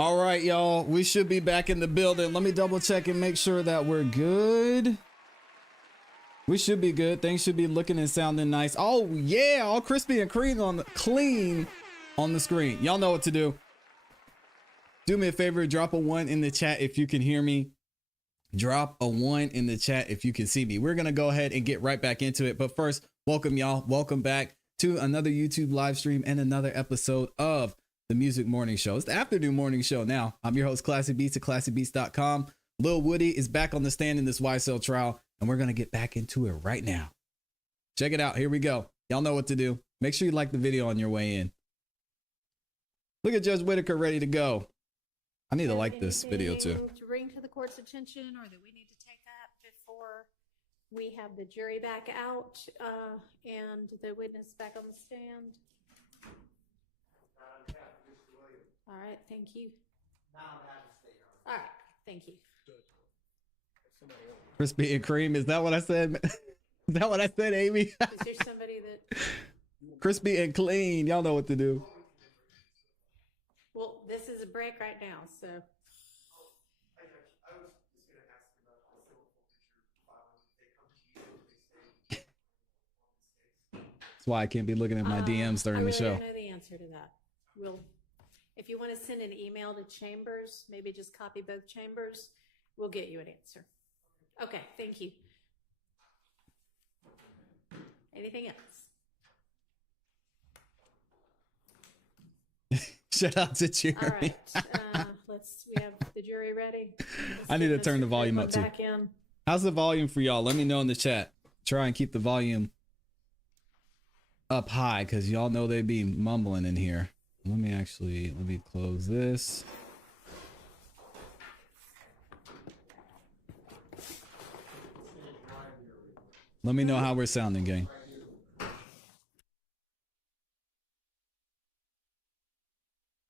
All right, y'all. We should be back in the building. Let me double check and make sure that we're good. We should be good. Things should be looking and sounding nice. Oh yeah, all crispy and clean on the screen. Y'all know what to do. Do me a favor, drop a 1 in the chat if you can hear me. Drop a 1 in the chat if you can see me. We're gonna go ahead and get right back into it. But first, welcome y'all. Welcome back to another YouTube live stream and another episode of the Music Morning Show. It's the afternoon morning show now. I'm your host, ClassE Beats at ClassEbeats.com. Lil Woody is back on the stand in this YSL trial, and we're gonna get back into it right now. Check it out. Here we go. Y'all know what to do. Make sure you like the video on your way in. Look at Judge Whitaker ready to go. I need to like this video too. To bring to the court's attention, or that we need to take that before we have the jury back out and the witness back on the stand? All right, thank you. All right, thank you. Crispy and cream. Is that what I said? Is that what I said, Amy? Is there somebody that... Crispy and clean. Y'all know what to do. Well, this is a break right now, so. I was just going to ask about the civil forfeiture filing. They come to you and they say That's why I can't be looking at my DMs during the show. I don't know the answer to that. If you want to send an email to Chambers, maybe just copy both chambers, we'll get you an answer. Okay, thank you. Anything else? Shout out to Jerry. All right, we have the jury ready. I need to turn the volume up too. Back in. How's the volume for y'all? Let me know in the chat. Try and keep the volume up high because y'all know they be mumbling in here. Let me close this. Let me know how we're sounding, gang.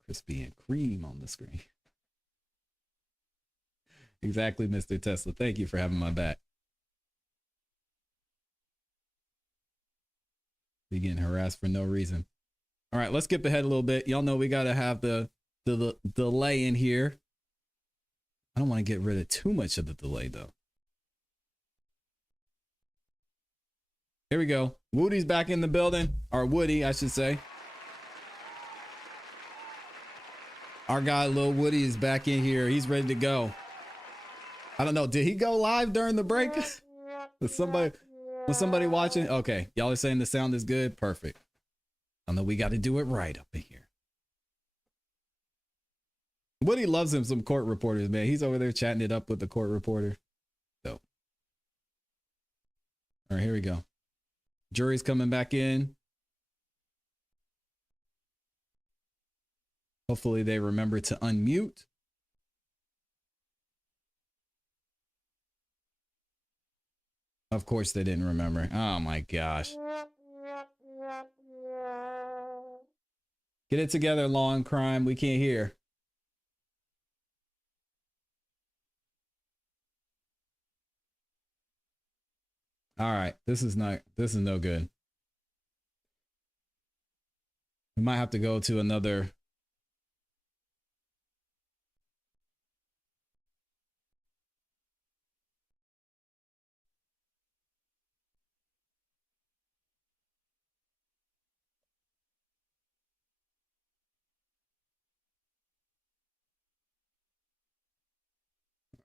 Crispy and cream on the screen. Exactly, Mr. Tesla. Thank you for having my back. Be getting harassed for no reason. All right, let's skip ahead a little bit. Y'all know we got to have the delay in here. I don't want to get rid of too much of the delay, though. Here we go. Woody's back in the building. Or Woody, I should say. Our guy, Lil Woody, is back in here. He's ready to go. I don't know. Did he go live during the break? Was somebody watching? Okay. Y'all are saying the sound is good? Perfect. I know we got to do it right up in here. Woody loves him some court reporters, man. He's over there chatting it up with the court reporter. So, all right, here we go. Jury's coming back in. Hopefully they remember to unmute. Of course they didn't remember. Oh my gosh. Get it together, Law and Crime. We can't hear. All right. This is no good. We might have to go to another.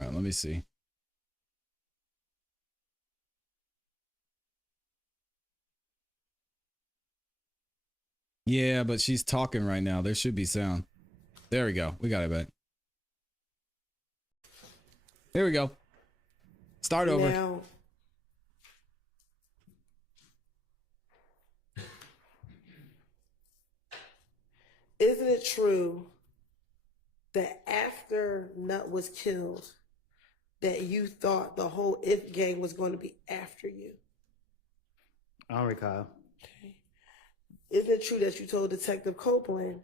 All right, let me see. Yeah, but she's talking right now. There should be sound. There we go. We got it back. There we go. Start over. Now, isn't it true that after Nut was killed, that you thought the whole If gang was going to be after you? I don't recall. Okay. Isn't it true that you told Detective Copeland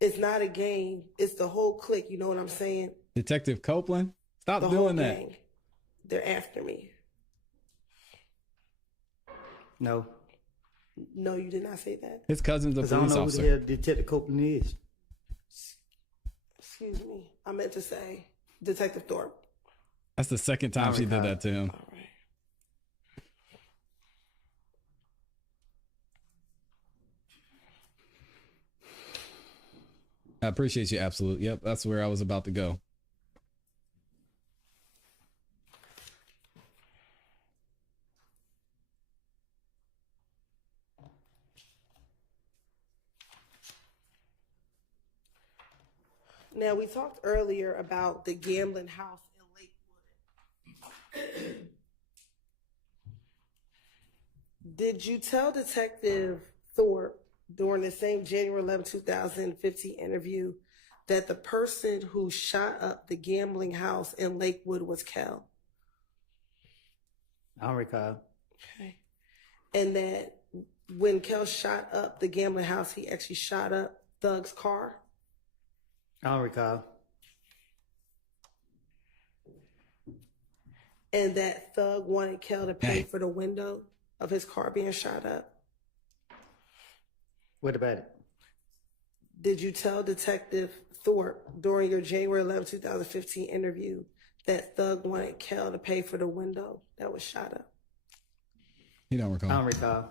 it's not a gang, it's the whole clique? You know what I'm saying? Detective Copeland? Stop The doing whole that. gang. They're after me. No. No, you did not say that. His cousin's a Because I don't police know who officer. the hell Detective Copeland is. Excuse me. I meant to say Detective Thorpe. That's the second time she did that to him. All right. I appreciate you, Absolute. Yep, that's where I was about to go. Now, we talked earlier about the gambling house in Lakewood. Did you tell Detective Thorpe during the same January 11, 2015 interview that the person who shot up the gambling house in Lakewood was Kel? I don't recall. Okay. And that when Kel shot up the gambling house, he actually shot up Thug's car? I don't recall. And that Thug wanted Kel to pay for the window of his car being shot up? What about it? Did you tell Detective Thorpe during your January 11, 2015 interview that Thug wanted Kel to pay for the window that was shot up? He don't recall. I don't recall.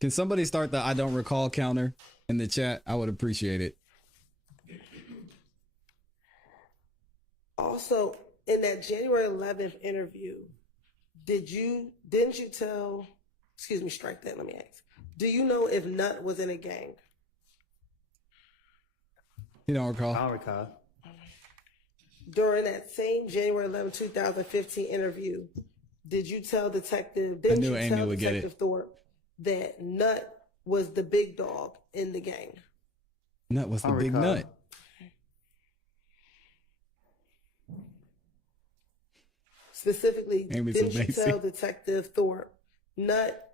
Can somebody start the I don't recall counter in the chat? I would appreciate it. Also, in that January 11th interview, didn't you tell, excuse me, strike that, let me ask. Do you know if Nut was in a gang? He don't recall. I don't recall. During that same January 11, 2015 interview, did you tell Detective Thorpe that Nut was the big dog in the gang? Nut was the big recall. nut. Specifically, Amy's didn't you amazing. tell Detective Thorpe, Nut,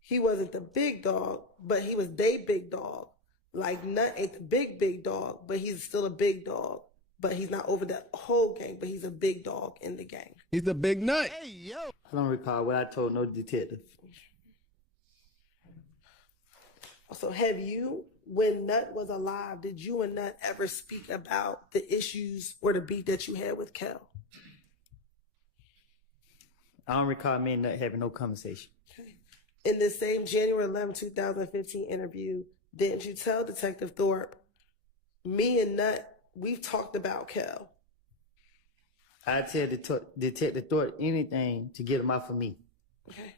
he wasn't the big dog, but he was they big dog. Like Nut ain't the big dog, but he's still a big dog. But he's not over the whole gang, but he's a big dog in the gang. He's the big nut. I don't recall what I told no detective. So have you, when Nut was alive, did you and Nut ever speak about the issues or the beef that you had with Kel? I don't recall me and Nut having no conversation. Okay. In the same January 11, 2015 interview, didn't you tell Detective Thorpe, me and Nut, we've talked about Kel? I tell Detective Thorpe anything to get him off of me. Okay.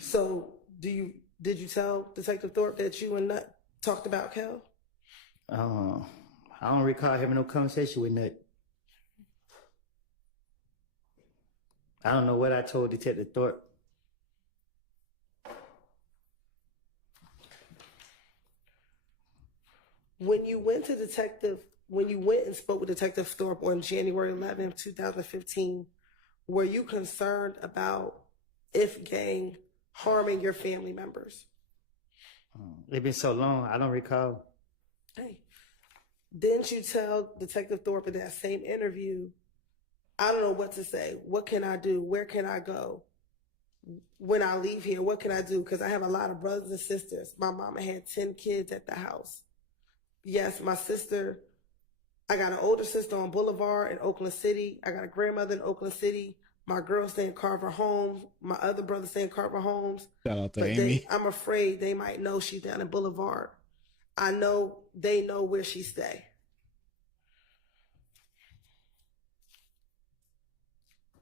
So did you tell Detective Thorpe that you and Nut talked about Kel? I don't recall having no conversation with Nut. I don't know what I told Detective Thorpe. When you went and spoke with Detective Thorpe on January 11th, 2015, were you concerned about If Gang harming your family members? It's been so long, I don't recall. Hey, didn't you tell Detective Thorpe in that same interview, I don't know what to say. What can I do? Where can I go? When I leave here, what can I do? Because I have a lot of brothers and sisters. My mama had 10 kids at the house. Yes, my sister, I got an older sister on Boulevard in Oakland City. I got a grandmother in Oakland City. My girl stay in Carver Homes. My other brother stay in Carver Homes. Shout out to But Amy. I'm afraid they might know she's down in Boulevard. I know they know where she stay.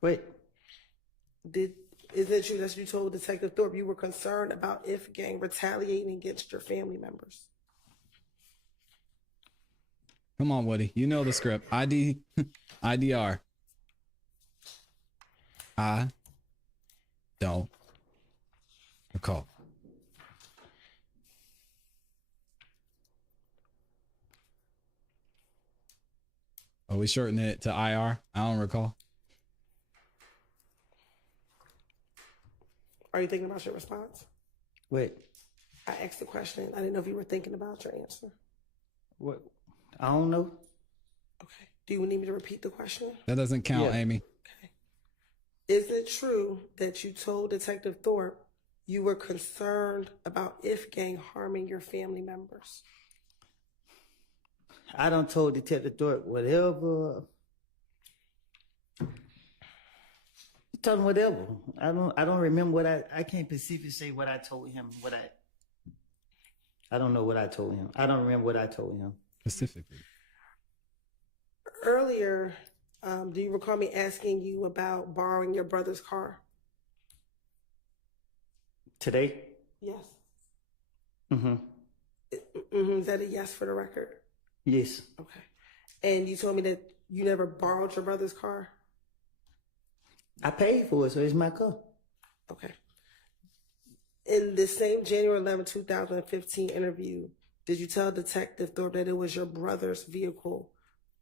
Wait, Is it true that you told Detective Thorpe you were concerned about If Gang retaliating against your family members? Come on, Woody. You know the script. IDR. I don't recall. Oh, we shorten it to IR. I don't recall. Are you thinking about your response? wait, I asked the question. I didn't know if you were thinking about your answer. what? I don't know. Okay. Do you need me to repeat the question? That doesn't count, Yeah. Amy. Okay. Is it true that you told Detective Thorpe you were concerned about if gang harming your family members? I done told Detective Thorpe whatever. Told him whatever. I don't remember what I can't specifically say what I told him. I don't know what I told him. I don't remember what I told him. Specifically. Earlier, do you recall me asking you about borrowing your brother's car? Today? Yes. Mm-hmm. Is that a yes for the record? Yes. Okay. And you told me that you never borrowed your brother's car? I paid for it, so it's my car. Okay. In the same January 11, 2015 interview, did you tell Detective Thorpe that it was your brother's vehicle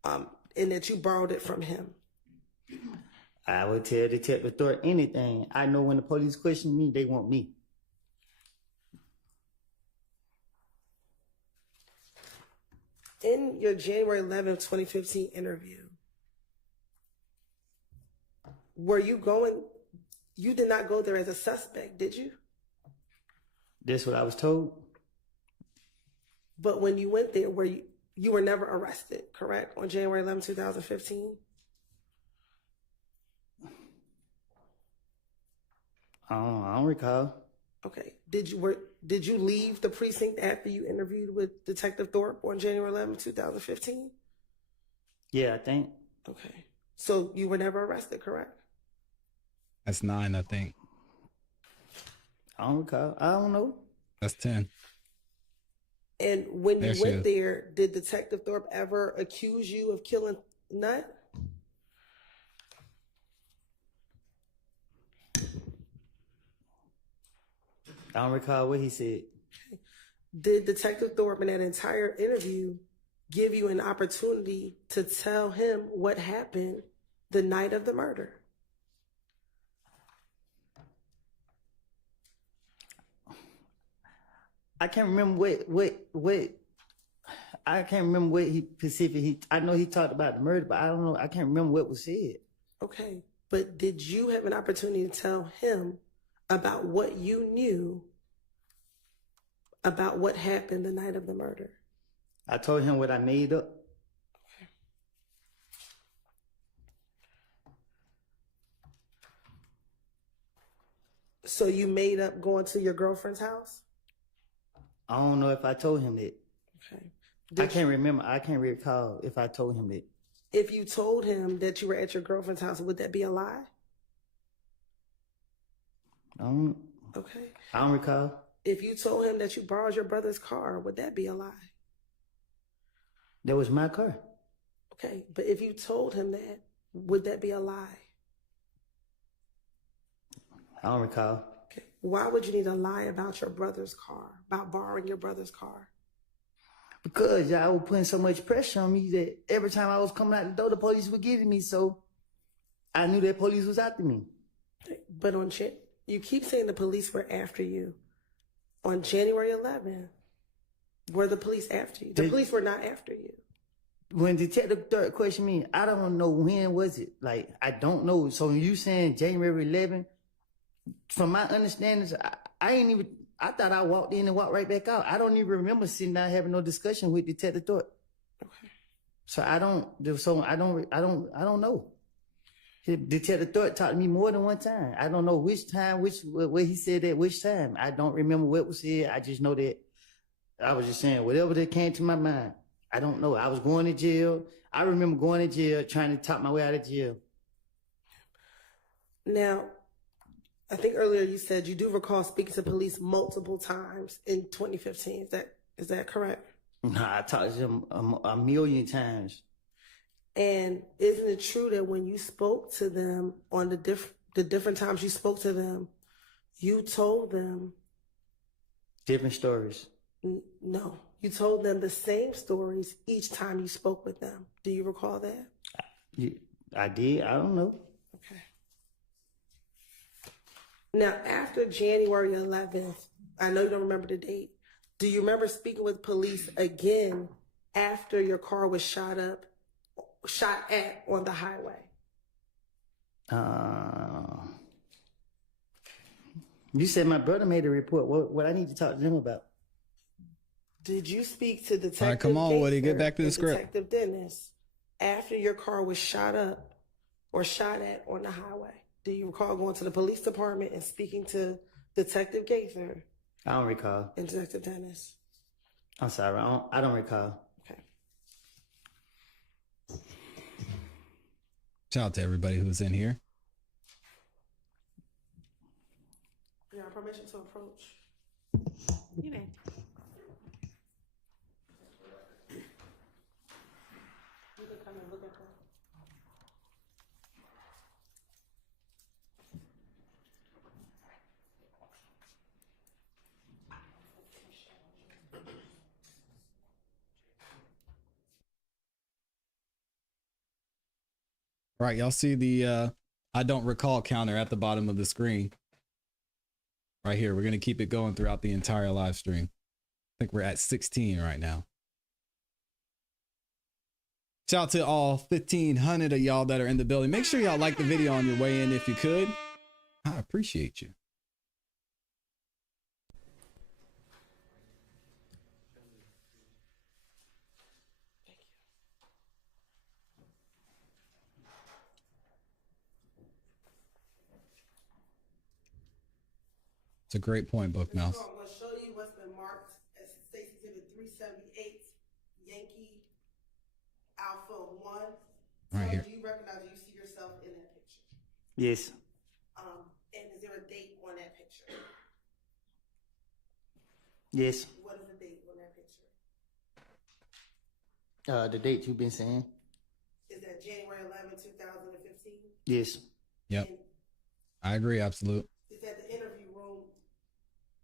and that you borrowed it from him? I would tell Detective Thorpe anything. I know when the police question me, they want me. In your January 11, 2015 interview, you did not go there as a suspect, did you? That's what I was told. But when you went there, you were never arrested, correct? On January 11, 2015? I don't recall. Okay. Did you leave the precinct after you interviewed with Detective Thorpe on January 11, 2015? Yeah, I think. Okay. So you were never arrested, correct? That's 9, I think. I don't recall. I don't know. That's 10. And when There you she went is. there, did Detective Thorpe ever accuse you of killing Nut? I don't recall what he said. Did Detective Thorpe in that entire interview give you an opportunity to tell him what happened the night of the murder? I can't remember what I can't remember what he specifically. I know he talked about the murder, but I don't know. I can't remember what was said. Okay. But did you have an opportunity to tell him about what you knew about what happened the night of the murder? I told him what I made up. So you made up going to your girlfriend's house? I don't know if I told him that. Okay. I can't remember. I can't recall if I told him that. If you told him that you were at your girlfriend's house, would that be a lie? Okay. I don't recall. If you told him that you borrowed your brother's car, would that be a lie? That was my car. Okay, but if you told him that, would that be a lie? I don't recall. Okay. Why would you need to lie about your brother's car, about borrowing your brother's car? Because y'all were putting so much pressure on me that every time I was coming out the door, the police were getting me. So I knew that police was after me. But you keep saying the police were after you. On January 11th, were the police after you? The police were not after you. When Detective Third questioned me, I don't know when was it. Like, I don't know. So when you saying January 11th, from my understanding, I thought I walked in and walked right back out. I don't even remember sitting down having no discussion with Detective Thorpe. Okay. So I don't know. Detective Thorpe talked to me more than one time. I don't know which time, what he said at which time. I don't remember what was said. I just know that I was just saying whatever that came to my mind. I don't know. I was going to jail. I remember going to jail, trying to talk my way out of jail. Now, I think earlier you said you do recall speaking to police multiple times in 2015. Is that correct? Nah, I talked to them a million times. And isn't it true that when you spoke to them on the different times you spoke to them, you told them different stories? No, you told them the same stories each time you spoke with them. Do you recall that? I did. I don't know. Okay. Now, after January 11th, I know you don't remember the date. Do you remember speaking with police again after your car was shot at on the highway? You said my brother made a report. What I need to talk to them about? Did you speak to Detective All right, come on, Woody, get Gaither back to the and script. Detective Dennis after your car was shot up or shot at on the highway? Do you recall going to the police department and speaking to Detective Gaither I don't recall. and Detective Dennis? I'm sorry. I don't recall. Okay. Shout out to everybody who's in here. You have permission to approach. You may. You can come and look at them. All right, y'all see the I don't recall counter at the bottom of the screen. Right here. We're going to keep it going throughout the entire live stream. I think we're at 16 right now. Shout out to all 1,500 of y'all that are in the building. Make sure y'all like the video on your way in if you could. I appreciate you. It's a great point, Bookmouse. So I'm going to show you what's been marked as State Exhibit 378, Yankee Alpha 1. Right here. Do you recognize, do you see yourself in that picture? Yes. And is there a date on that picture? Yes. What is the date on that picture? The date you've been saying? Is that January 11, 2015? Yes. Yep. And I agree. Absolute. is that the interview room?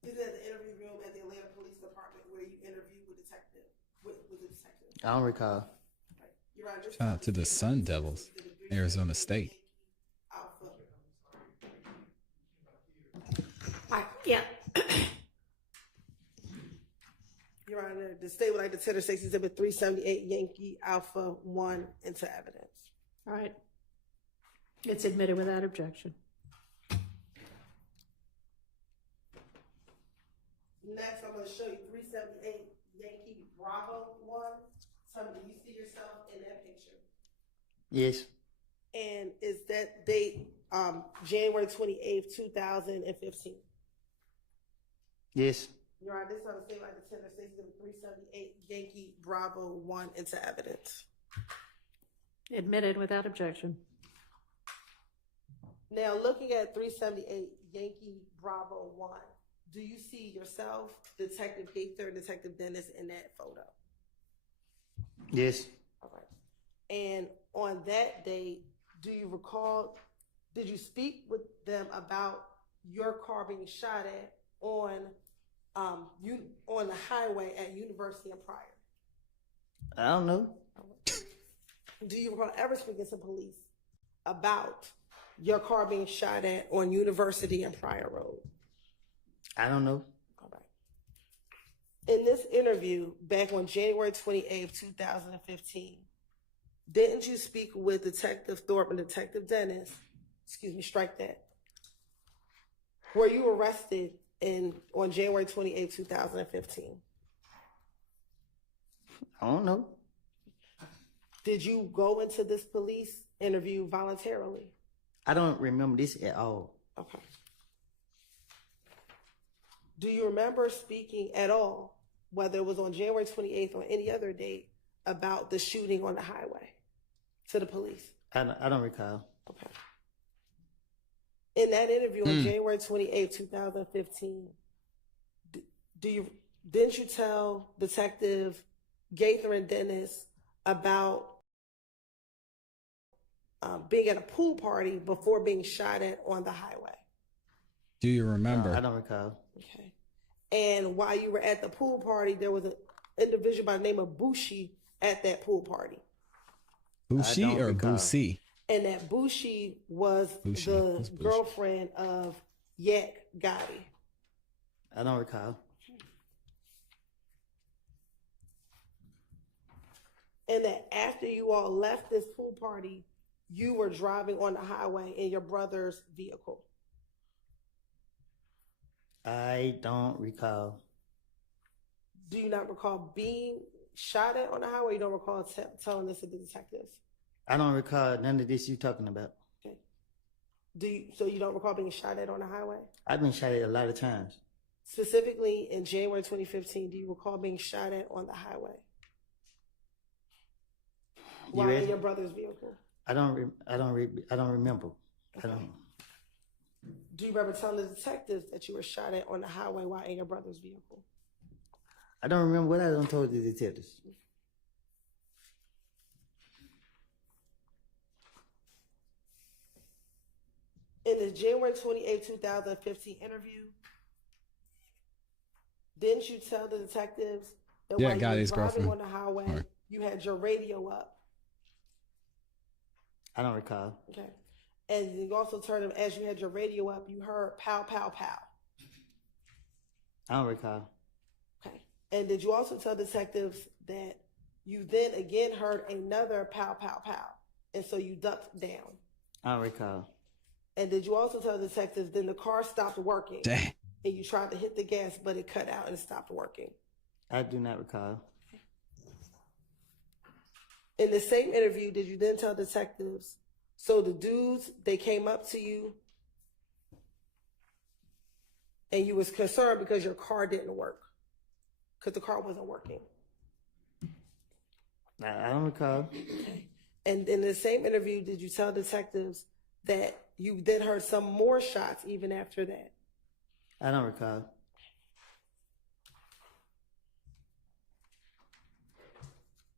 Is that the interview room at the Atlanta Police Department where you interviewed with detective? With the detective? I don't recall. Right. You're right. Shout out to the Sun Devils, Arizona State. Alpha. Yeah. Your Honor, the state would like to tender State Exhibit 378 Yankee Alpha 1 into evidence. All right. It's admitted without objection. Next, I'm going to show you 378 Yankee Bravo 1. Tell me, do you see yourself in that picture? Yes. And is that date January 28th, 2015? Yes. Your Honor, this is on the state like to tender State Exhibit 378 Yankee Bravo 1 into evidence. Admitted without objection. Now, looking at 378 Yankee Bravo 1, do you see yourself, Detective Gaither, Detective Dennis in that photo? Yes. All right. And on that date, do you recall, did you speak with them about your car being shot at on the highway at University and Pryor? I don't know. Do you recall ever speaking to police about your car being shot at on University and Pryor Road? I don't know. All right. In this interview back on January 28th, 2015, didn't you speak with Detective Thorpe and Detective Dennis? Excuse me, strike that. Were you arrested on January 28th, 2015? I don't know. Did you go into this police interview voluntarily? I don't remember this at all. Okay. Do you remember speaking at all, whether it was on January 28th or any other date, about the shooting on the highway to the police? I don't recall. Okay. In that interview on January 28th, 2015, didn't you tell Detective Gaither and Dennis about being at a pool party before being shot at on the highway? Do you remember? No, I don't recall. Okay. And while you were at the pool party, there was an individual by the name of Bushi at that pool party. Bushi don't or recall. Busi? And that Bushi was Bushi. the Who's Bushi? girlfriend of Yak Gotti. I don't recall. And that after you all left this pool party, you were driving on the highway in your brother's vehicle. I don't recall. Do you not recall being shot at on the highway? You don't recall telling this to the detectives? I don't recall none of this you talking about. Okay. So you don't recall being shot at on the highway? I've been shot at a lot of times. Specifically in January 2015, do you recall being shot at on the highway? While in your brother's vehicle? I don't remember. I don't. Do you remember telling the detectives that you were shot at on the highway while in your brother's vehicle? I don't remember what I done told the detectives. In the January 28, 2015 interview, didn't you tell the detectives that Yeah, while you got were his driving girlfriend. on the highway, All right. you had your radio up? I don't recall. Okay. And you also told them as you had your radio up, you heard pow, pow, pow. I don't recall. Okay. And did you also tell detectives that you then again heard another pow, pow, pow, and so you ducked down? I don't recall. And did you also tell detectives then the car stopped working? Dang. And you tried to hit the gas, but it cut out and stopped working? I do not recall. In the same interview, did you then tell detectives, so the dudes, they came up to you and you was concerned because your car didn't work, because the car wasn't working? I don't recall. Okay. And in the same interview, did you tell detectives that you then heard some more shots even after that? I don't recall.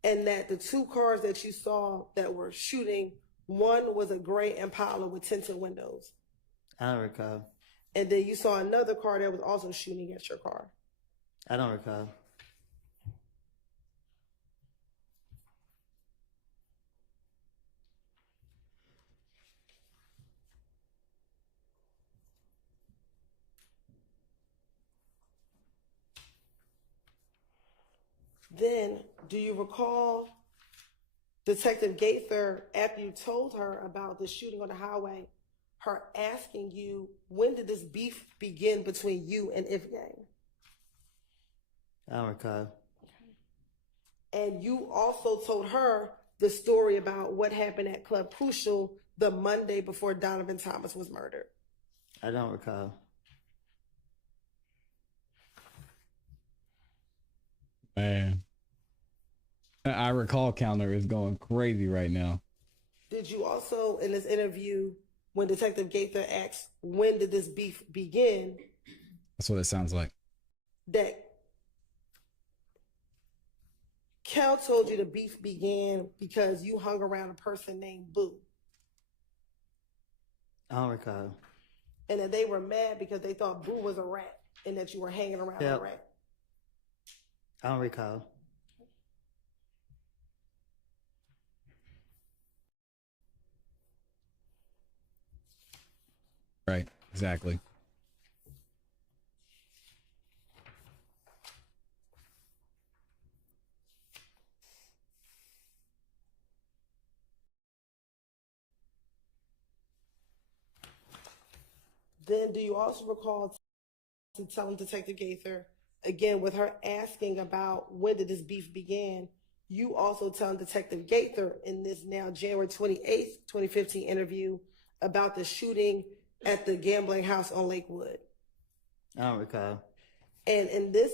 And that the two cars that you saw that were shooting, one was a gray Impala with tinted windows. I don't recall. And then you saw another car that was also shooting at your car. I don't recall. Then, do you recall Detective Gaither, after you told her about the shooting on the highway, her asking you, when did this beef begin between you and If Gang? I don't recall. And you also told her the story about what happened at Club Crucial the Monday before Donovan Thomas was murdered. I don't recall. Man. The I recall counter is going crazy right now. Did you also, in this interview, when Detective Gaither asked, when did this beef begin, That's what it sounds like. that Cal told you the beef began because you hung around a person named Boo, I don't recall. and that they were mad because they thought Boo was a rat and that you were hanging around a rat? I don't recall. Right. Exactly. Then do you also recall telling Detective Gaither, again, with her asking about when did this beef begin, you also telling Detective Gaither in this now January 28th, 2015 interview about the shooting at the gambling house on Lakewood? I don't recall. And in this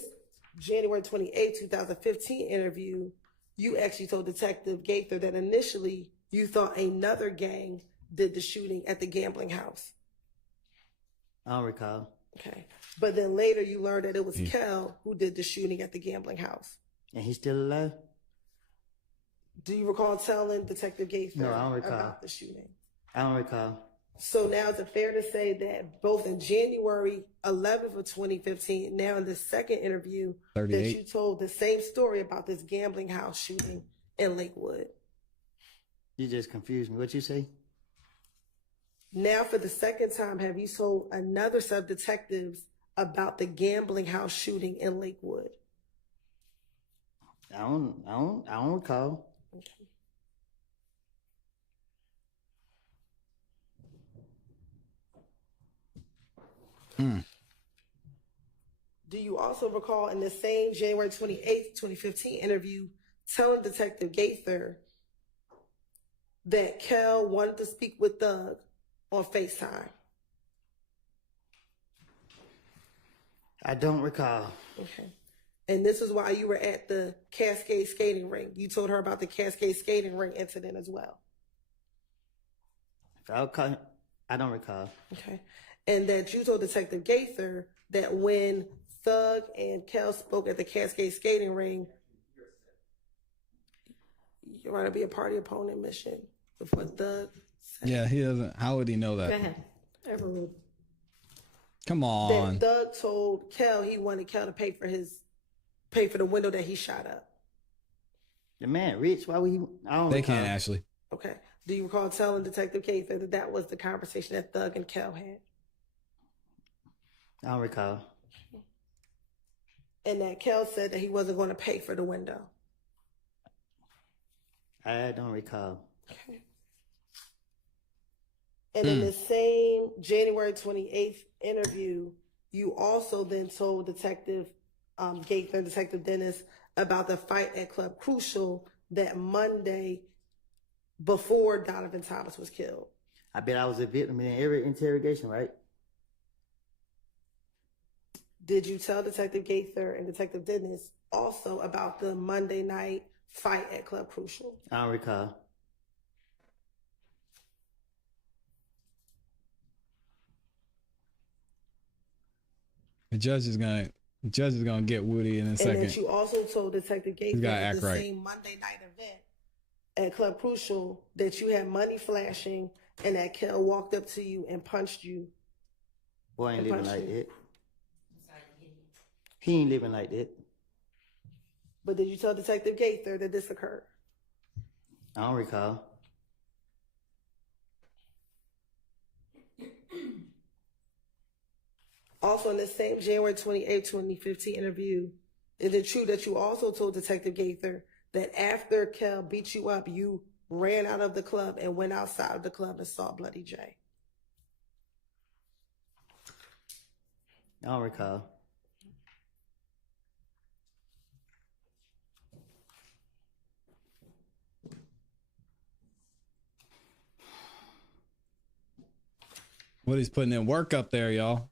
January 28th, 2015 interview, you actually told Detective Gaither that initially you thought another gang did the shooting at the gambling house. I don't recall. Okay. But then later you learned that it was Kel who did the shooting at the gambling house. And he's still alive? Do you recall telling Detective Gaither No, I don't recall. about the shooting? I don't recall. So now is it fair to say that both in January 11th of 2015, now in the second interview, 38. that you told the same story about this gambling house shooting in Lakewood? You just confused me. What you say? Now for the second time, have you told another set of detectives about the gambling house shooting in Lakewood? I don't recall. Okay. Do you also recall in the same January 28th, 2015 interview telling Detective Gaither that Kel wanted to speak with Doug on FaceTime? I don't recall. Okay. And this is why you were at the Cascade skating ring. You told her about the Cascade skating ring incident as well. I don't recall. Okay. And that you told Detective Gaither that when Thug and Kel spoke at the Cascade skating ring, you're going to be a party opponent mission with what Thug said. Yeah, he doesn't. How would he know Go that? ahead. Overruled. Come on. That Thug told Kel he wanted Kel to pay for the window that he shot up. The man rich. Why would he? I don't They recall. can't, Ashley. Okay. Do you recall telling Detective Gaither that that was the conversation that Thug and Kel had? I don't recall. And that Kel said that he wasn't going to pay for the window. I don't recall. Okay. And in the same January 28th interview, you also then told Detective Gaither and Detective Dennis about the fight at Club Crucial that Monday before Donovan Thomas was killed. I bet I was a victim in every interrogation, right? Did you tell Detective Gaither and Detective Dennis also about the Monday night fight at Club Crucial? I don't recall. The judge is gonna get Woody in a And second. that you also told Detective Gaither gotta at act the right. same Monday night event at Club Crucial that you had money flashing and that Kel walked up to you and punched you. Boy ain't And living punched like you. that. He ain't living like that. But did you tell Detective Gaither that this occurred? I don't recall. Also, in the same January 28, 2015 interview, is it true that you also told Detective Gaither that after Kel beat you up, you ran out of the club and went outside of the club and saw Bloody J? I don't recall. Woody's putting in work up there, y'all.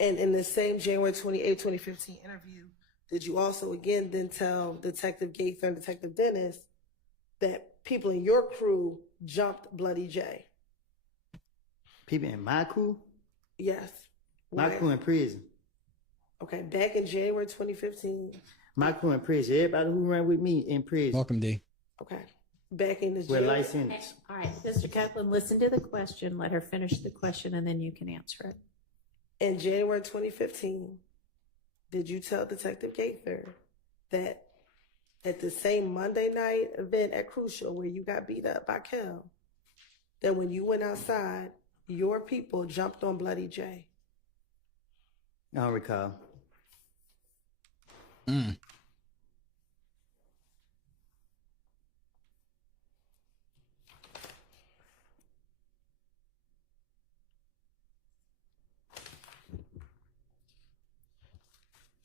And in the same January 28, 2015 interview, did you also again then tell Detective Gaither and Detective Dennis that people in your crew jumped Bloody J? People in my crew? Yes. My Why? crew in prison. Okay, back in January 2015. My crew in prison. Everybody who ran with me in prison. Welcome, D. Okay. Back in this We're January. licensed. All right, Mr. Kaplan, listen to the question. Let her finish the question, and then you can answer it. In January 2015, did you tell Detective Gaither that at the same Monday night event at Crucial where you got beat up by Kel, that when you went outside, your people jumped on Bloody J? I don't recall.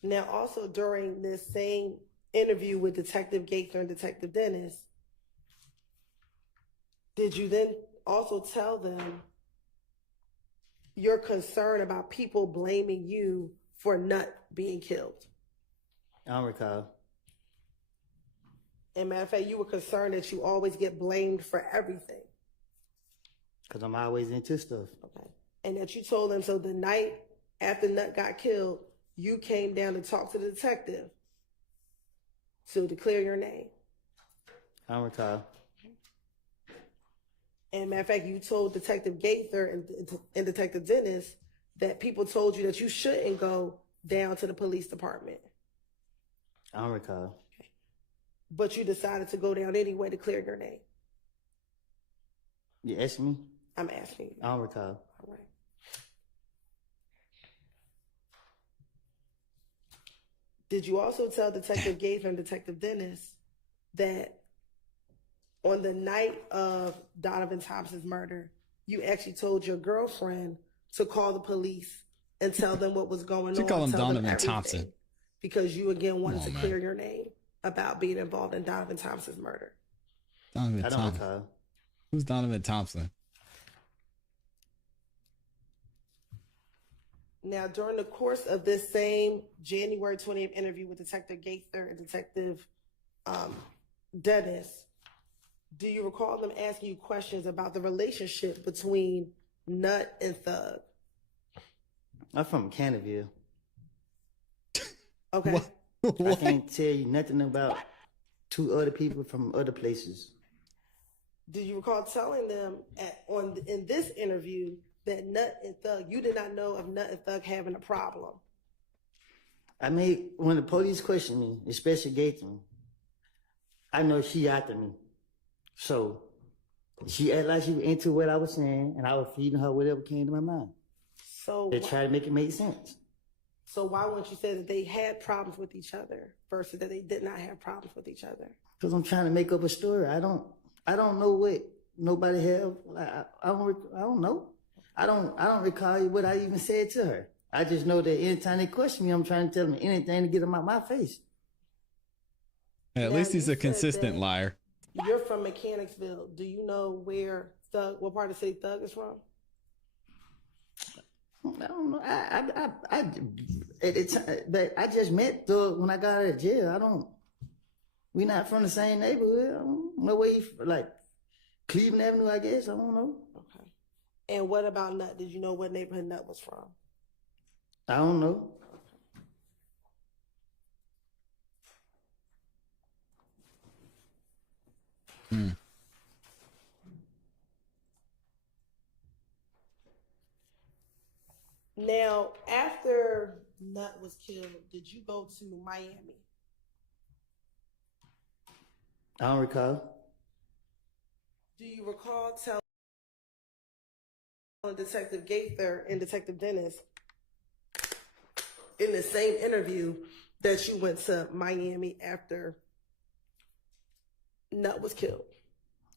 Now, also during this same interview with Detective Gaither and Detective Dennis, did you then also tell them your concern about people blaming you for Nut being killed? I don't recall. And matter of fact, you were concerned that you always get blamed for everything. Because I'm always into stuff. Okay. And that you told them, so the night after Nut got killed, you came down to talk to the detective to declare your name. I don't recall. And matter of fact, you told Detective Gaither and Detective Dennis that people told you that you shouldn't go down to the police department. I don't recall. But you decided to go down anyway to clear your name. You asked me? I'm asking you. I don't recall. All right. Did you also tell Detective Gaither and Detective Dennis that on the night of Donovan Thompson's murder, you actually told your girlfriend to call the police and tell them what was going She on. called him tell them Donovan everything, Thompson. because you again wanted Come on, to clear your name about being involved in Donovan Thompson's murder. Donovan I don't Thompson. recall. Who's Donovan Thompson? Now, during the course of this same January 20th interview with Detective Gaither and Detective Dennis, do you recall them asking you questions about the relationship between Nut and Thug? I'm from Canterville. Okay. I can't tell you nothing about two other people from other places. Do you recall telling them in this interview that Nut and Thug, you did not know of Nut and Thug having a problem? I mean, when the police questioned me, especially Gator, I know she after me. So she acted like she was into what I was saying, and I was feeding her whatever came to my mind. So They tried to make it make sense. So why wouldn't you say that they had problems with each other versus that they did not have problems with each other? Because I'm trying to make up a story. I don't know what nobody have. I don't know. I don't recall what I even said to her. I just know that anytime they question me, I'm trying to tell them anything to get them out my face. Yeah, at Now, least he's you a said consistent that liar. You're from Mechanicsville. Do you know where Thug, what part of the city Thug is from? I don't know. At the time, but I just met Thug when I got out of jail. We not from the same neighborhood. I don't know where he, like Cleveland Avenue, I guess. I don't know. Okay. And what about Nut? Did you know what neighborhood Nut was from? I don't know. Hmm. Now, after Nut was killed, did you go to Miami? I don't recall. Do you recall telling Detective Gaither and Detective Dennis in the same interview that you went to Miami after Nut was killed?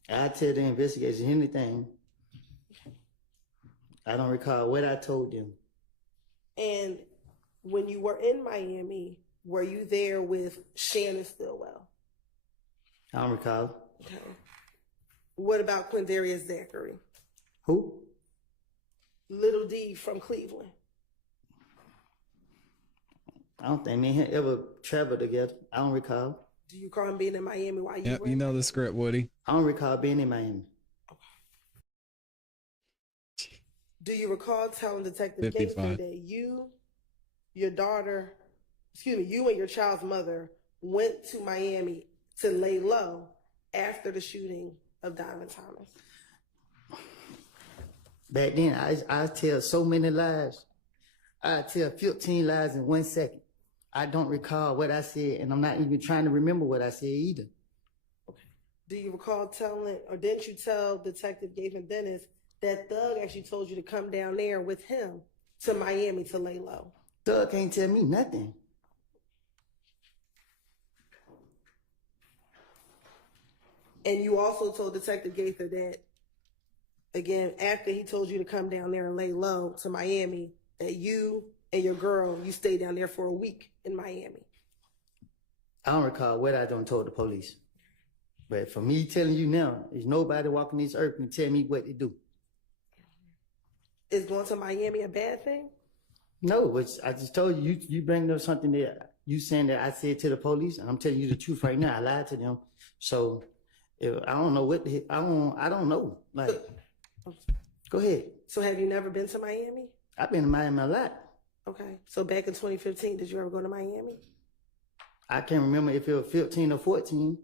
I tell the investigators anything. I don't recall what I told them. And when you were in Miami, were you there with Shannon Stillwell? I don't recall. Okay. What about Quindarius Zachary? Who? Little D from Cleveland. I don't think me and him ever traveled together. I don't recall. Do you recall him being in Miami while you Yep, were you in know the Miami? script, Woody. I don't recall being in Miami. Do you recall telling Detective 55. Gaither that you and your child's mother went to Miami to lay low after the shooting of Donovan Thomas? Back then, I tell so many lies. I tell 15 lies in 1 second. I don't recall what I said, and I'm not even trying to remember what I said either. Okay. Do you recall telling, or didn't you tell Detective Gavin Dennis that Thug actually told you to come down there with him to Miami to lay low? Thug can't tell me nothing. And you also told Detective Gaither that, again, after he told you to come down there and lay low to Miami, that you and your girl, you stayed down there for a week in Miami. I don't recall what I done told the police. But for me telling you now, there's nobody walking this earth can tell me what to do. Is going to Miami a bad thing? No, which I just told you, you bring up something that you saying that I said to the police, and I'm telling you the truth right now. I lied to them. So I don't know what the, I don't know. Like, go ahead. So have you never been to Miami? I've been to Miami a lot. Okay. So back in 2015, did you ever go to Miami? I can't remember if it was 15 or 14.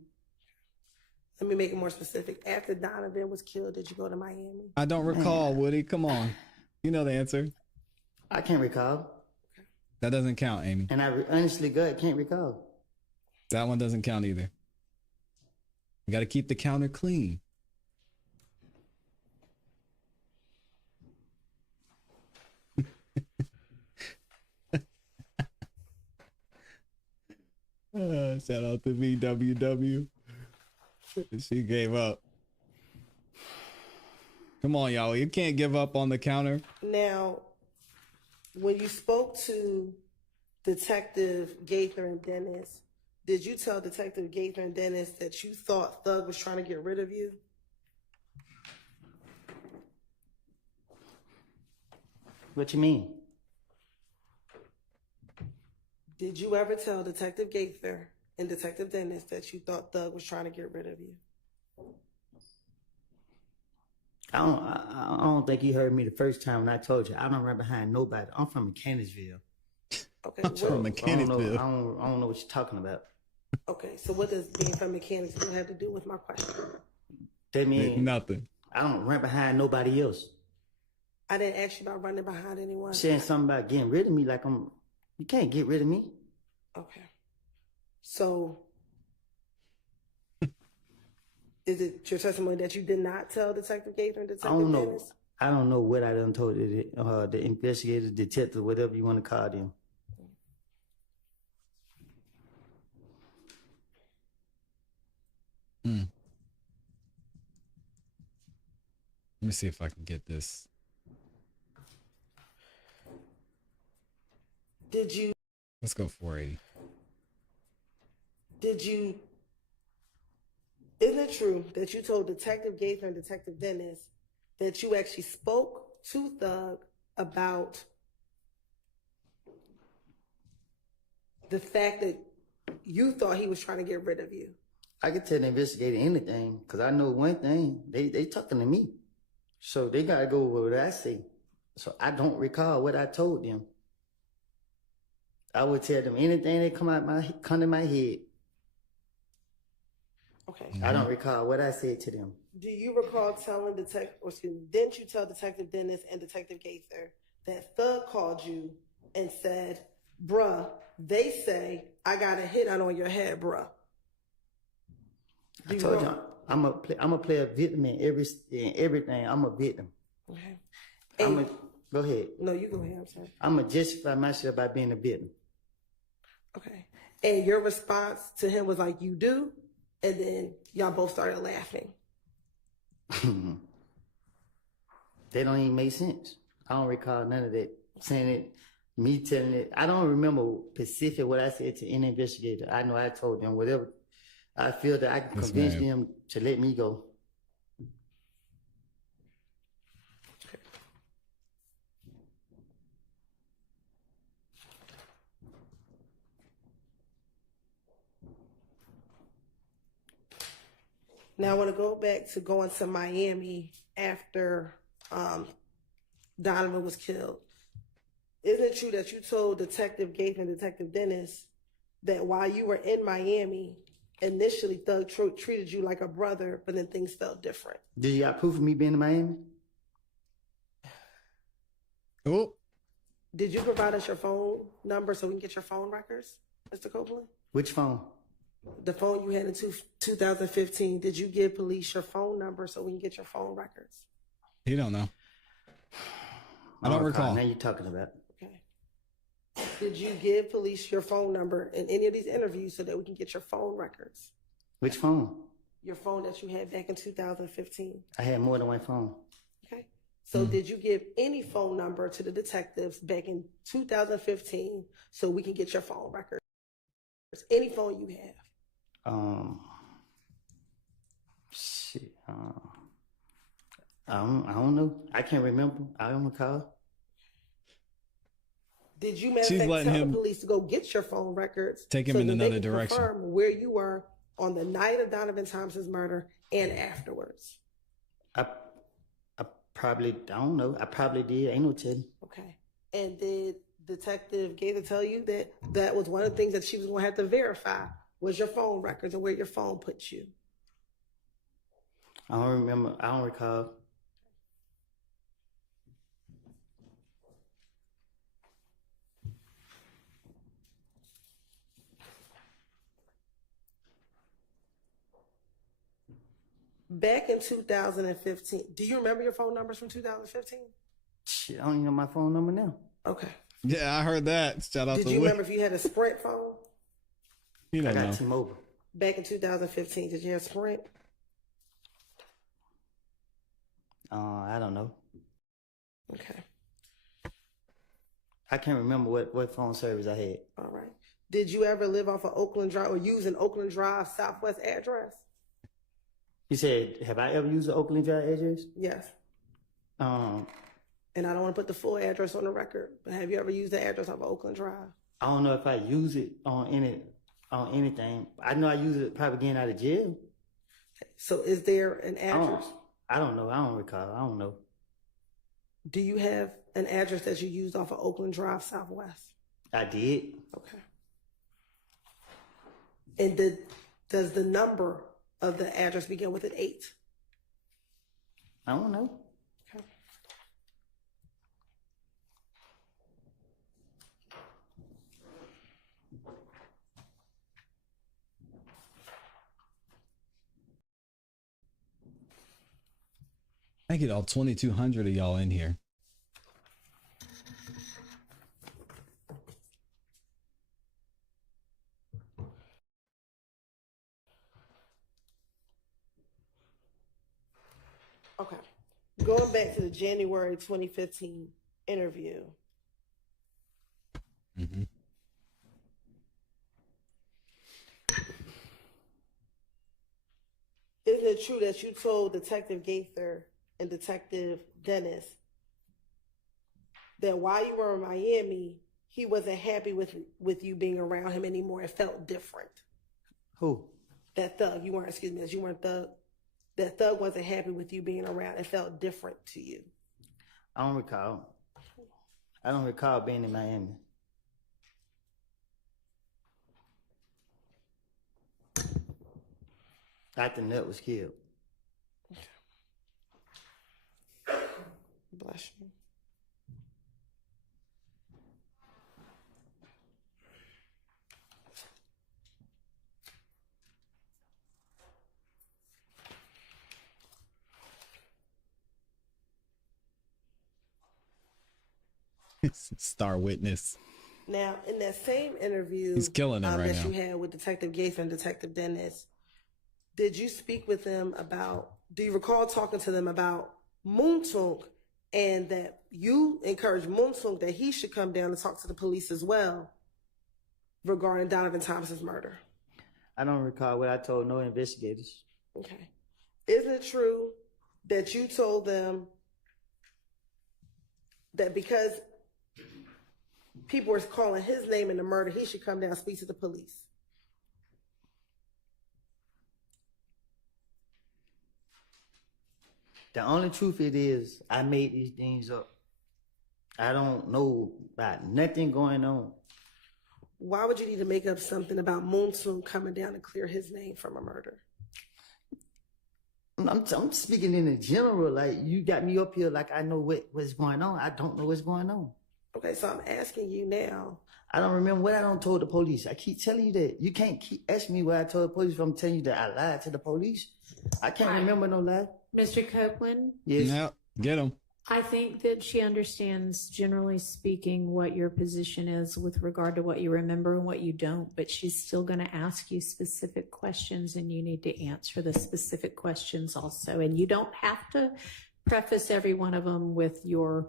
Let me make it more specific. After Donovan was killed, did you go to Miami? I don't recall, Woody. Come on. You know the answer. I can't recall. That doesn't count, Amy. And I honestly, God, can't recall. That one doesn't count either. You got to keep the counter clean. Shout out to VWW. She gave up. Come on, y'all. You can't give up on the counter. Now, when you spoke to Detective Gaither and Dennis, did you tell Detective Gaither and Dennis that you thought Thug was trying to get rid of you? What you mean? Did you ever tell Detective Gaither and Detective Dennis that you thought Thug was trying to get rid of you? I don't think you heard me the first time when I told you. I don't run behind nobody. I'm from Mechanicsville. Okay. I'm from Mechanicsville. I don't know what you're talking about. Okay, so what does being from Mechanicsville have to do with my question? That means Nothing. I don't run behind nobody else. I didn't ask you about running behind anyone. Saying something about getting rid of me like you can't get rid of me. Okay. So, is it your testimony that you did not tell Detective Gaither and I Detective don't know. Dennis? I don't know what I done told the investigator, detective, whatever you want to call them. Let me see if I can get this. Did you Let's go 480. isn't it true that you told Detective Gaither and Detective Dennis that you actually spoke to Thug about the fact that you thought he was trying to get rid of you? I can tell the investigator anything because I know one thing. They talking to me. So they got to go with what I say. So I don't recall what I told them. I would tell them anything that come to my head. Okay. I don't recall what I said to them. Do you recall telling didn't you tell Detective Dennis and Detective Gaither that Thug called you and said, bruh, they say I got a hit out on your head, bruh? I told you I'm a play a victim in everything. I'm a victim. Okay. Go ahead. No, you go ahead. I'm sorry. I'm gonna justify myself by being a victim. Okay. And your response to him was like, you do? And then y'all both started laughing. They don't even make sense. I don't recall none of that. Saying it, me telling it. I don't remember specific what I said to any investigator. I know I told them whatever. I feel that I can convince them to let me go. Now I want to go back to going to Miami after Donovan was killed. Isn't it true that you told Detective Gaither and Detective Dennis that while you were in Miami, initially Thug treated you like a brother, but then things felt different? Did you got proof of me being in Miami? Oh. Did you provide us your phone number so we can get your phone records, Mr. Copeland? Which phone? The phone you had in 2015. Did you give police your phone number so we can get your phone records? He don't know. I don't recall. Now you're talking about. Okay. Did you give police your phone number in any of these interviews so that we can get your phone records? Which phone? Your phone that you had back in 2015. I had more than one phone. Okay. So did you give any phone number to the detectives back in 2015 so we can get your phone records? Any phone you have. Shit. I don't know. I can't remember. I don't recall. Did you, matter of She's fact, letting tell him the police to go get your phone records? take him so in that another they can direction. Confirm where you were on the night of Donovan Thompson's murder and afterwards. I don't know. I probably did. Ain't no telling. Okay. And did Detective Gaither tell you that that was one of the things that she was going to have to verify was your phone records and where your phone put you? I don't remember. I don't recall. Back in 2015, do you remember your phone numbers from 2015? Shit, I don't even know my phone number now. Okay. Yeah, I heard that. Shout out Did to you Will. remember if you had a Sprint phone? You I don't got know. T-Mobile. Back in 2015, did you have Sprint? I don't know. Okay. I can't remember what phone service I had. All right. Did you ever live off of Oakland Drive or use an Oakland Drive Southwest address? You said, have I ever used the Oakland Drive address? Yes. Um, And I don't want to put the full address on the record, but have you ever used the address off of Oakland Drive? I don't know if I use it on anything. I know I use it probably getting out of jail. So is there an address? I don't know. I don't recall. I don't know. Do you have an address that you used off of Oakland Drive Southwest? I did. Okay. And does the number of the address begin with an 8? I don't know. Okay. I get all 2,200 of y'all in here. Okay. Going back to the January 2015 interview. Mm-hmm. Isn't it true that you told Detective Gaither and Detective Dennis that while you were in Miami, he wasn't happy with you being around him anymore? It felt different. Who? That thug, you weren't thug. That thug wasn't happy with you being around. It felt different to you. I don't recall. I don't recall being in Miami. After Nut was killed. Bless you. Star witness. Now, in that same interview He's killing it right that now. you had with Detective Gaither and Detective Dennis, did you speak with them about, do you recall talking to them about Moontunk and that you encouraged Moontunk that he should come down and talk to the police as well regarding Donovan Thomas's murder? I don't recall what I told no investigators. Okay. Isn't it true that you told them that because people were calling his name in the murder, he should come down and speak to the police? The only truth it is, I made these things up. I don't know about nothing going on. Why would you need to make up something about Moonsoon coming down and clear his name from a murder? I'm speaking in a general, like you got me up here like I know what's going on. I don't know what's going on. Okay, so I'm asking you now. I don't remember what I don't told the police. I keep telling you that. You can't keep asking me what I told the police if I'm telling you that I lied to the police. I can't remember no lie. Mr. Copeland, Yes. Yeah, get him. I think that she understands, generally speaking, what your position is with regard to what you remember and what you don't, but she's still going to ask you specific questions and you need to answer the specific questions also. And you don't have to preface every one of them with your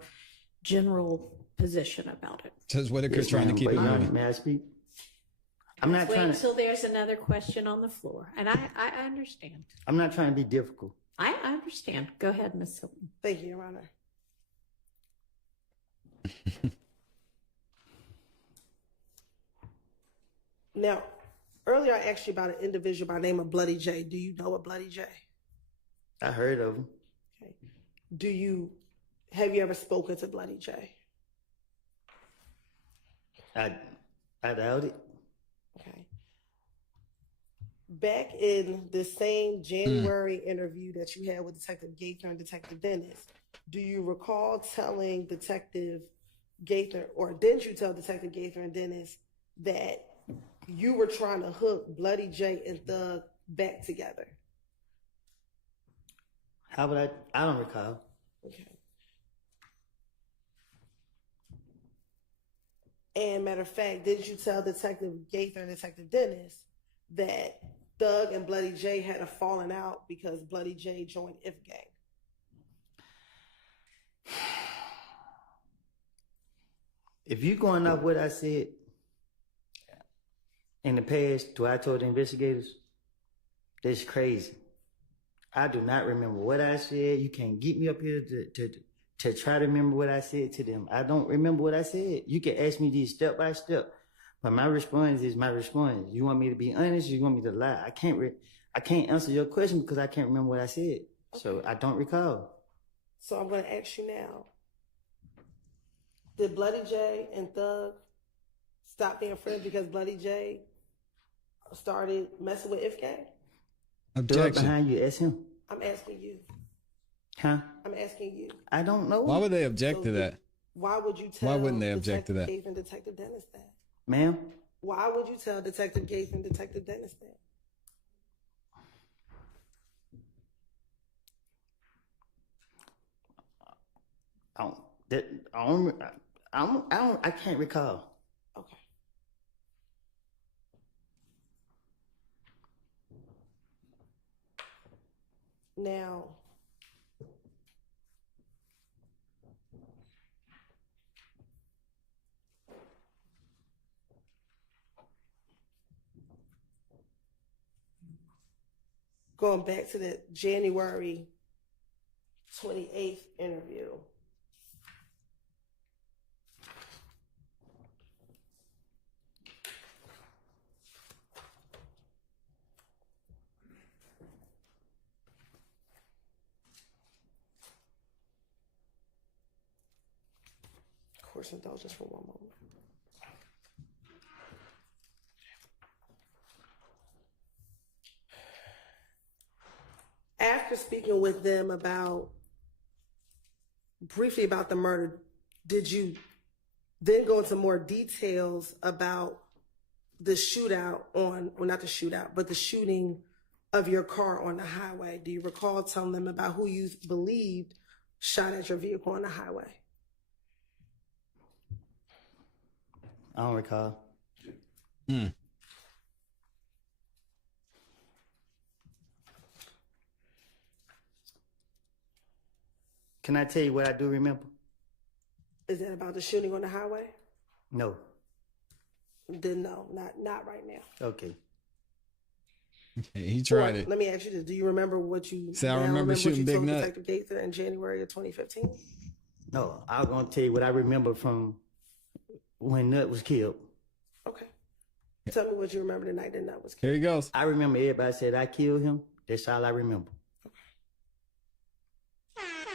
general position about it. Judge Whitaker's Yes, trying to ma'am, keep it but moving. may I speak? I'm not Wait trying until there's another question on the floor. And I understand. I'm not trying to be difficult. I understand. Go ahead, Ms. Hilton. Thank you, Your Honor. Now, earlier I asked you about an individual by the name of Bloody J. Do you know a Bloody J? I heard of him. Okay. Have you ever spoken to Bloody J? I doubt it. Okay. Back in the same January interview that you had with Detective Gaither and Detective Dennis, do you recall telling Detective Gaither, or didn't you tell Detective Gaither and Dennis that you were trying to hook Bloody J and Thug back together? How would I don't recall. Okay. And matter of fact, did you tell Detective Gaither and Detective Dennis that Thug and Bloody J had a falling out because Bloody J joined If Gang. If you going off what I said in the past to I told the investigators, that's crazy. I do not remember what I said. You can't get me up here to try to remember what I said to them. I don't remember what I said. You can ask me these step by step, but my response is my response. You want me to be honest? You want me to lie? I can't answer your question because I can't remember what I said. Okay. So I don't recall. So I'm going to ask you now. Did Bloody J and Thug stop being friends because Bloody J started messing with If Gang? Thug behind you, ask him. I'm asking you. Huh? I'm asking you. I don't know. Why would they object to that? Why would you tell? Why wouldn't they object to that? Gates and Detective Dennis that? Ma'am? Why would you tell Detective Gates and Detective Dennis that? I can't recall. Okay. Now, going back to the January 28th interview. Of course, indulgence for one moment. After speaking with them briefly about the murder, did you then go into more details about the shootout not the shootout, but the shooting of your car on the highway? Do you recall telling them about who you believed shot at your vehicle on the highway? I don't recall. Can I tell you what I do remember? Is that about the shooting on the highway? No. Then no, not right now. Okay. He tried it. Let me ask you this. Do you remember what you I remember shooting Big Nut. Detective Gates in January of 2015? No, I was gonna tell you what I remember from when Nut was killed. Okay. Tell me what you remember the night that Nut was killed. Here he goes. I remember everybody said I killed him. That's all I remember.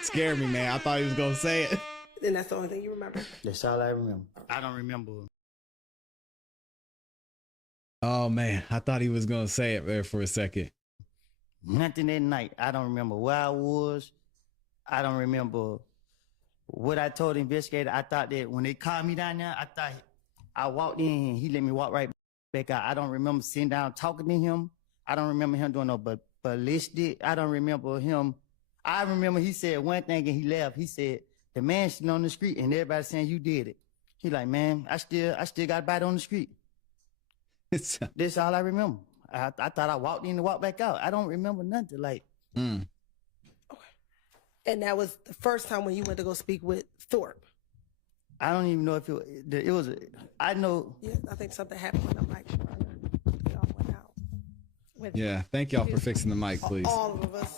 Scared me, man. I thought he was gonna say it. Then that's the only thing you remember. That's all I remember. I don't remember. Oh man, I thought he was gonna say it there for a second. Nothing that night. I don't remember where I was. I don't remember what I told the investigator. I thought that when they called me down there, I thought I walked in and he let me walk right back out. I don't remember sitting down talking to him. I don't remember him doing no ballistic. I don't remember him. I remember he said one thing and he left. He said, the man sitting on the street and everybody saying you did it. He like, man, I still got a bite on the street. That's all I remember. I thought I walked in and walked back out. I don't remember nothing. Like, Okay. And that was the first time when you went to go speak with Thorpe. I don't even know if it was. I know. Yeah, I think something happened with the mic. They all went out. Yeah, thank y'all for fixing the mic, please. All of us.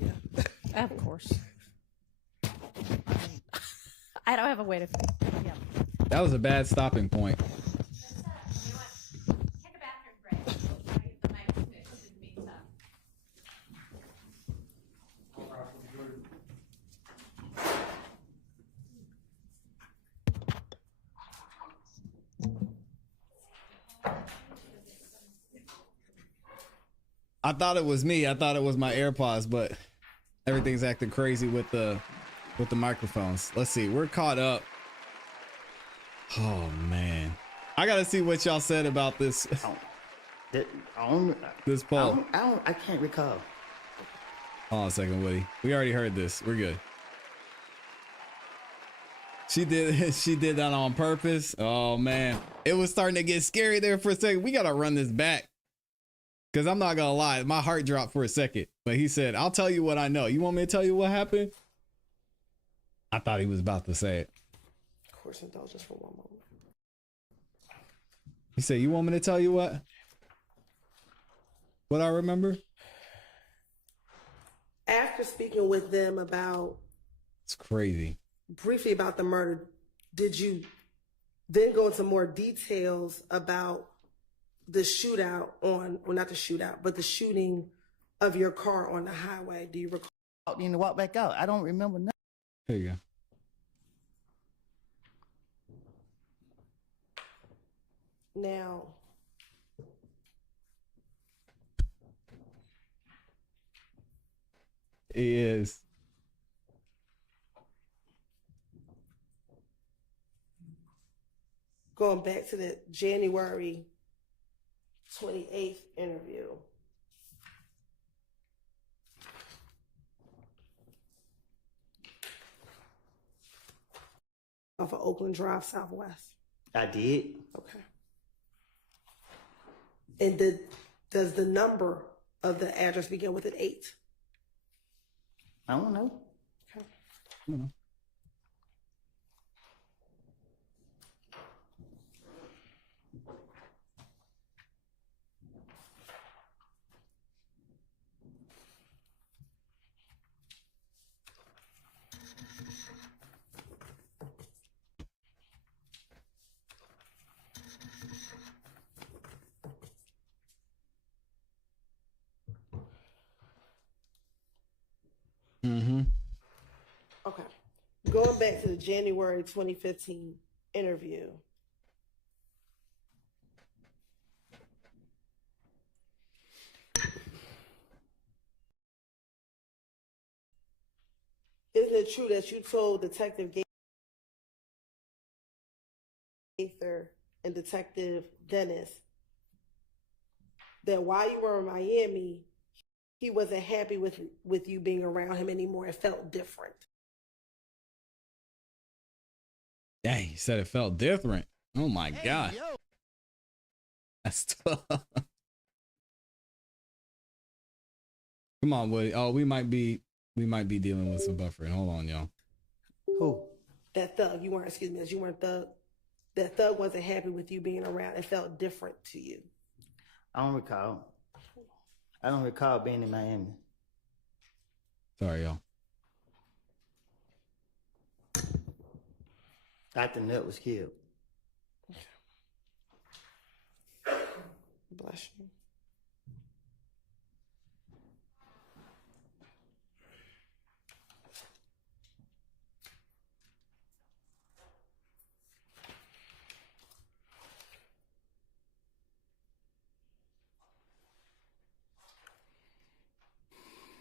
Yeah. Of course. I don't have a way to fix it. Yeah. That was a bad stopping point. Take a bathroom break. The mic is fixed in the meantime. I thought it was me. I thought it was my AirPods, but everything's acting crazy with the microphones. Let's see. We're caught up. Oh man, I gotta see what y'all said about this. This poll. I can't recall. Hold on a second, Woody. We already heard this. We're good. She did that on purpose. Oh man, it was starting to get scary there for a second. We gotta run this back. Because I'm not gonna lie, my heart dropped for a second. But he said, "I'll tell you what I know." You want me to tell you what happened? I thought he was about to say it. Of course, indulgence for one moment. He said, "You want me to tell you what? What I remember?" After speaking with them about It's crazy. briefly about the murder, did you then go into more details about the shootout on, well, not the shootout, but the shooting of your car on the highway? Do you recall? Walked in and walked back out. I don't remember nothing. Here you go. Now, He is. going back to the January 28th interview. Off of Oakland Drive Southwest. I did. Okay. And does the number of the address begin with an 8? I don't know. Okay. Mm-hmm. Okay. Going back to the January 2015 interview. Isn't it true that you told Detective Gaither and Detective Dennis that while you were in Miami, he wasn't happy with you being around him anymore? It felt different. Dang, he said it felt different. Oh my God. Yo. That's tough. Come on, Woody. Oh, we might be dealing with some buffering. Hold on, y'all. Who? That thug, you weren't thug. That thug wasn't happy with you being around. It felt different to you. I don't recall. I don't recall being in Miami. Sorry, y'all. After Nut was killed. Bless you.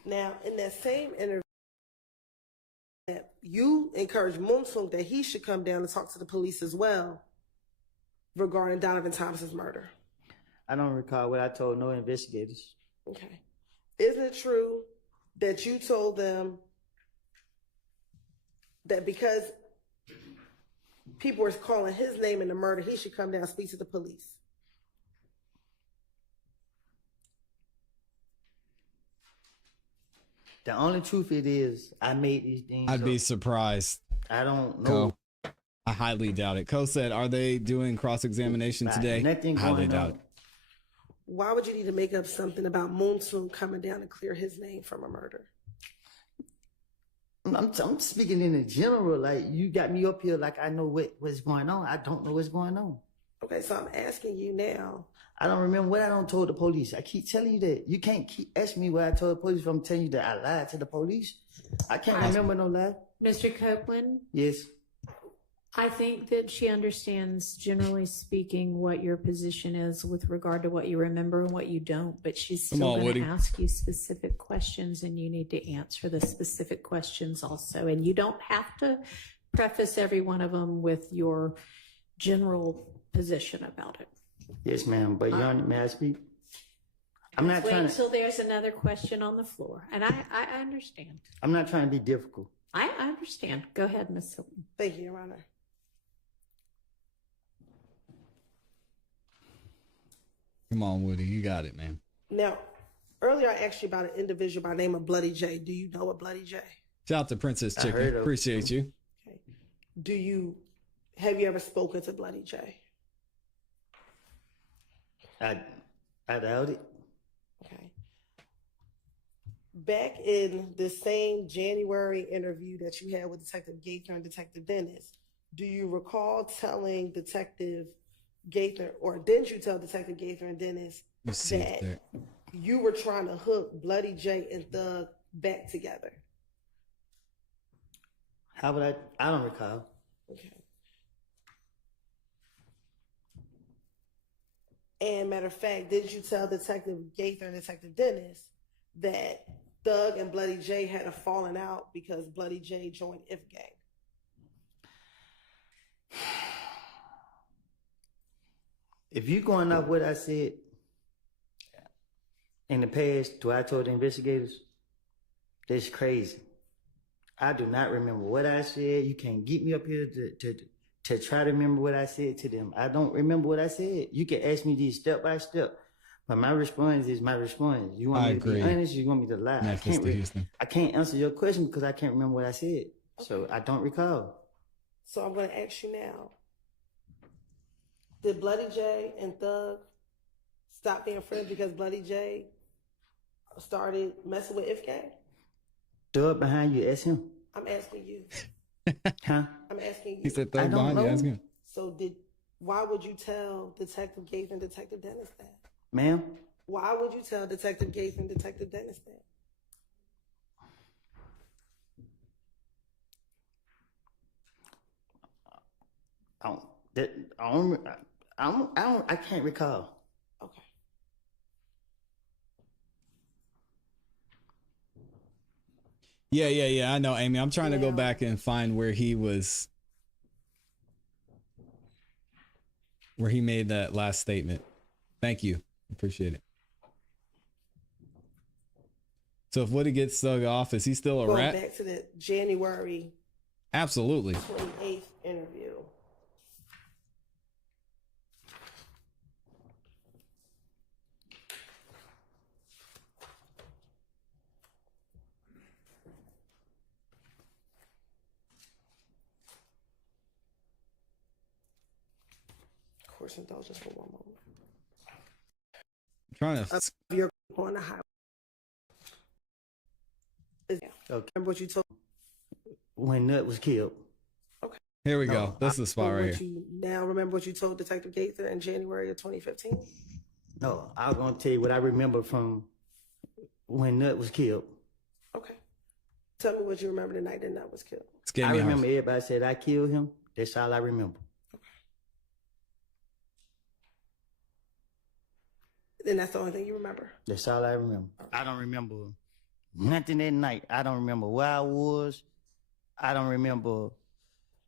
Now, in that same interview, that you encouraged Moonsung that he should come down and talk to the police as well regarding Donovan Thompson's murder. I don't recall what I told no investigators. Okay. Isn't it true that you told them that because people were calling his name in the murder, he should come down and speak to the police? The only truth it is, I made these things I'd be up. surprised. I don't know. Co. I highly doubt it. Co said, "Are they doing cross-examination Right, today?" nothing Highly going doubt on. it. Why would you need to make up something about Moonsung coming down and clear his name from a murder? I'm speaking in a general, like you got me up here like I know what's going on. I don't know what's going on. Okay, so I'm asking you now. I don't remember what I don't told the police. I keep telling you that. You can't keep asking me what I told the police if I'm telling you that I lied to the police. I can't remember no lie. Mr. Copeland, Yes. I think that she understands, generally speaking, what your position is with regard to what you remember and what you don't, but she's Come still on, going Woody. to ask you specific questions, and you need to answer the specific questions also. And you don't have to preface every one of them with your general position about it. Yes, ma'am. But may I speak? I'm not Wait trying until to. there's another question on the floor. And I understand. I'm not trying to be difficult. I understand. Go ahead, Ms. Hilton. Thank you, Your Honor. Come on, Woody. You got it, man. Now, earlier I asked you about an individual by the name of Bloody J. Do you know a Bloody J? Shout out to Princess I heard Chicken. of- Appreciate you. Okay. Have you ever spoken to Bloody J? I doubt it. Okay. Back in the same January interview that you had with Detective Gaither and Detective Dennis, do you recall telling Detective Gaither, or didn't you tell Detective Gaither and Dennis You see it that there. you were trying to hook Bloody J and Thug back together? How would I don't recall. Okay. And matter of fact, did you tell Detective Gaither and Detective Dennis that Thug and Bloody J had a falling out because Bloody J joined If Gang? If you going off what I said in the past, to I told the investigators, that's crazy. I do not remember what I said. You can't get me up here to try to remember what I said to them. I don't remember what I said. You can ask me these step by step, but my response is my response. You want I me to agree. be honest? You want me to lie? Memphis to Houston. I can't answer your question because I can't remember what I said. So I don't recall. So I'm going to ask you now. Did Bloody J and Thug stop being friends because Bloody J started messing with If Gang? Thug behind you, ask him. I'm asking you. Huh? I'm asking you. He said I Thug don't behind you. know. Ask him. So why would you tell Detective Gaither and Detective Dennis that? Ma'am? Why would you tell Detective Gaither and Detective Dennis that? I can't recall. Okay. Yeah. I know, Amy. I'm trying to go Yeah. back and find where he made that last statement. Thank you. Appreciate it. So if Woody gets Thug off, is he still a Going rat? back to the January Absolutely. 28th interview. Of course, indulgence for one moment. I'm trying to. You're on the highway. Okay. Remember what you told? When Nut was killed. Here we No, go. This is the spot right here. Now remember what you told Detective Gaither in January of 2015? No, I was gonna tell you what I remember from when Nut was killed. Okay. Tell me what you remember the night that Nut was killed. It's getting I me remember hard. everybody said I killed him. That's all I remember. Then that's the only thing you remember. That's all I remember. I don't remember nothing that night. I don't remember where I was. I don't remember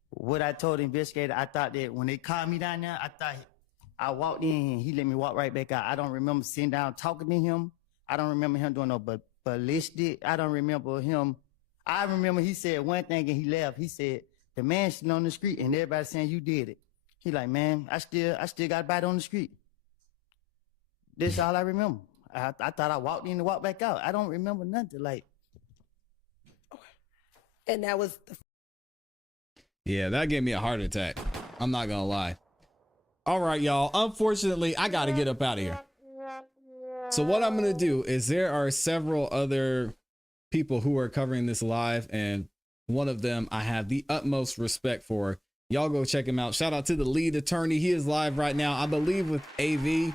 what I told the investigator. I thought that when they called me down there, I thought I walked in and he let me walk right back out. I don't remember sitting down talking to him. I don't remember him doing no ballistic. I don't remember him. I remember he said one thing and he left. He said, the man sitting on the street and everybody saying you did it. He like, man, I still got a bite on the street. That's all I remember. I thought I walked in and walked back out. I don't remember nothing. Like, And that was the Yeah, that gave me a heart attack. I'm not gonna lie. All right, y'all. Unfortunately, I gotta get up out of here. So what I'm gonna do is there are several other people who are covering this live, and one of them I have the utmost respect for. Y'all go check him out. Shout out to the lead attorney. He is live right now, I believe, with AV.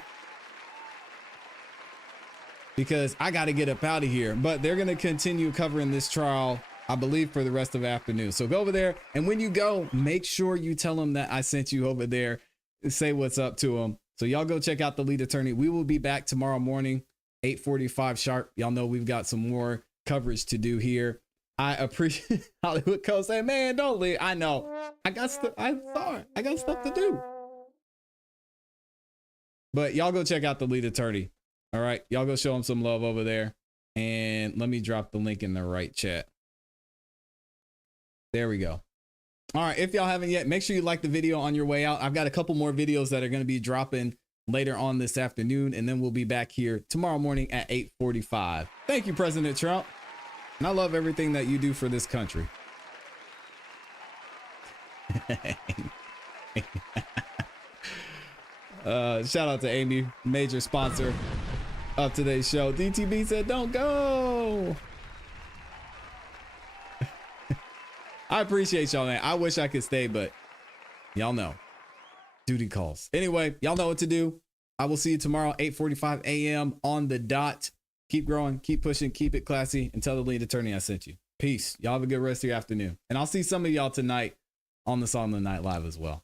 Because I got to get up out of here, but they're going to continue covering this trial, I believe, for the rest of the afternoon. So go over there, and when you go, make sure you tell them that I sent you over there. Say what's up to them. So y'all go check out the lead attorney. We will be back tomorrow morning, 8:45 sharp. Y'all know we've got some more coverage to do here. I appreciate Hollywood Co. saying, man, don't leave. I know. I'm sorry. I got stuff to do. But y'all go check out the lead attorney. All right, y'all go show him some love over there. And let me drop the link in the right chat. There we go. All right, if y'all haven't yet, make sure you like the video on your way out. I've got a couple more videos that are going to be dropping later on this afternoon, and then we'll be back here tomorrow morning at 8:45. Thank you, President Trump. And I love everything that you do for this country. Shout out to Amy, major sponsor of today's show. DTB said, don't go. I appreciate y'all, man. I wish I could stay, but y'all know duty calls. Anyway, y'all know what to do. I will see you tomorrow, 8:45 a.m. on the dot. Keep growing, keep pushing, keep it classy, and tell the lead attorney I sent you. Peace. Y'all have a good rest of your afternoon. And I'll see some of y'all tonight on the Song of the Night Live as well.